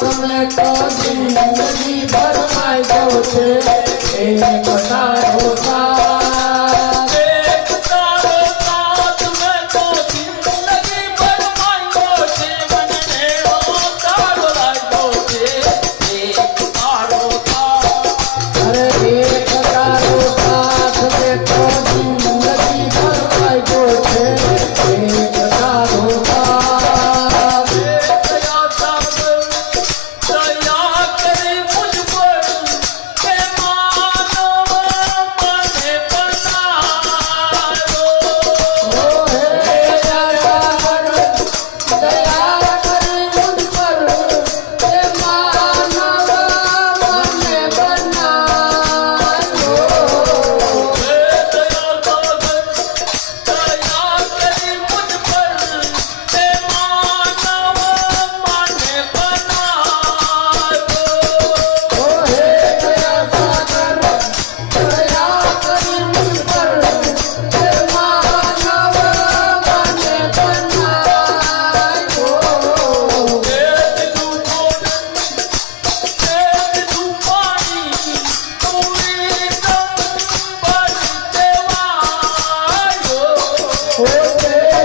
तुमने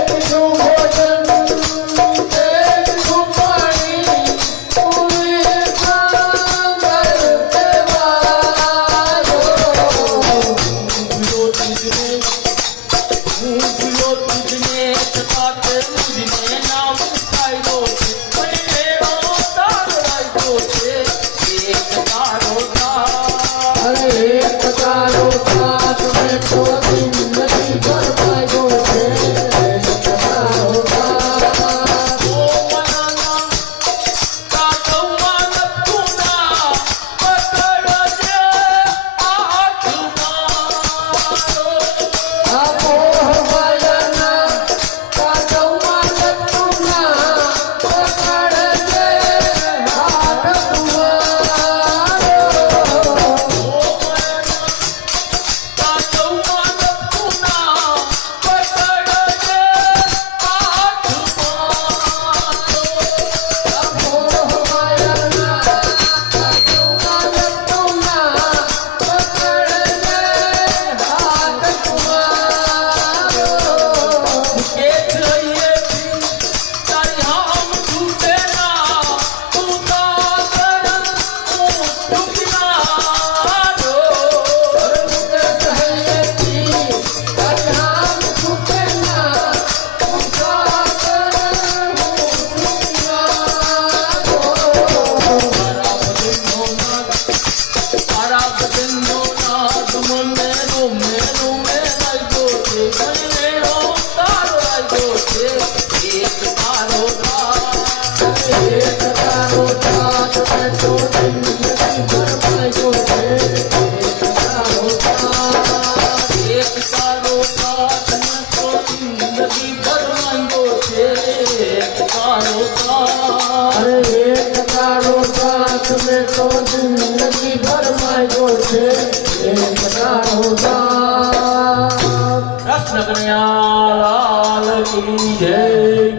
Let me so what અરે એક તારો સાથ મેં તો કૃષ્ણ કન્યા લાલ કી જય.